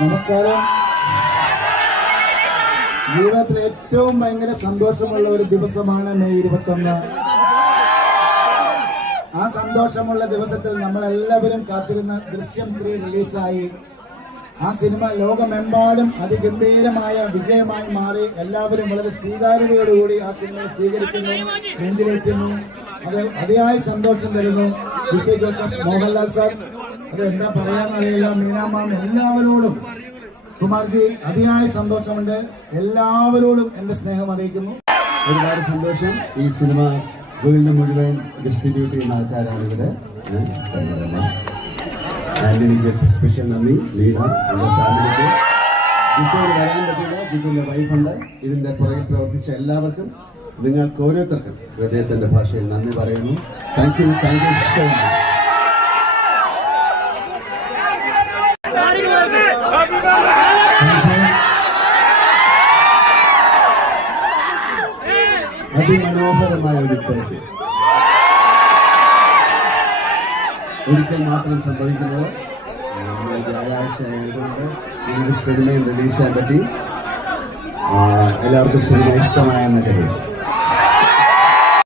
നമസ്കാരം. ജീവിതത്തിൽ ഏറ്റവും ഭയങ്കര സന്തോഷമുള്ള ഒരു ദിവസമാണ് മെയ് 21. ആ സന്തോഷമുള്ള ദിവസത്തിൽ നമ്മളെല്ലാവരും കാത്തിരുന്ന ദൃശ്യം 3 റിലീസായി. ആ സിനിമ ലോകമെമ്പാടും അതിഗംഭീരമായ വിജയമായി മാറി. എല്ലാവരും വളരെ സ്വീകാര്യതയോടുകൂടി ആ സിനിമയെ സ്വീകരിക്കുന്നു, നെഞ്ചിലേറ്റുന്നു. അത് അതിയായ സന്തോഷം തരുന്നു. വി.കെ. ജോസഫ്, മോഹൻലാൽ സാർ, അത് എന്താ പറയാന്നറിയില്ല, മീനാമാം, എല്ലാവരോടും കുമാർജി അതിയായ സന്തോഷമുണ്ട്. എല്ലാവരോടും എന്റെ സ്നേഹം അറിയിക്കുന്നു. ഒരുപാട് സന്തോഷം. ഈ സിനിമ വേൾഡ് മുഴുവൻ ഡിസ്ട്രിബ്യൂട്ട് ചെയ്യുന്ന ആൾക്കാരാണ് ഇവിടെ. ആന്റണിക്ക് സ്പെഷ്യൽ നന്ദി. ലീന, എൻ്റെ ഫാമിലിക്ക്. ജിത്തുവിന് വരാൻ പറ്റില്ല, ജിത്തുവിൻ്റെ വൈഫുണ്ട്. ഇതിന്റെ പുറകിൽ പ്രവർത്തിച്ച എല്ലാവർക്കും, നിങ്ങൾക്ക് ഓരോരുത്തർക്കും ഹൃദയത്തിന്റെ ഭാഷയിൽ നന്ദി പറയുന്നു. Thank you so much. അതിമനോഹരമായ ഒരു പേര് ഒരിക്കൽ മാത്രം സംഭവിക്കുന്നത്. വ്യാഴാഴ്ച ആയതുകൊണ്ട് സിനിമയും റിലീസ് ചെയ്യാൻ പറ്റി. എല്ലാവർക്കും സിനിമ ഇഷ്ടമായെന്ന് കരുതുന്നു.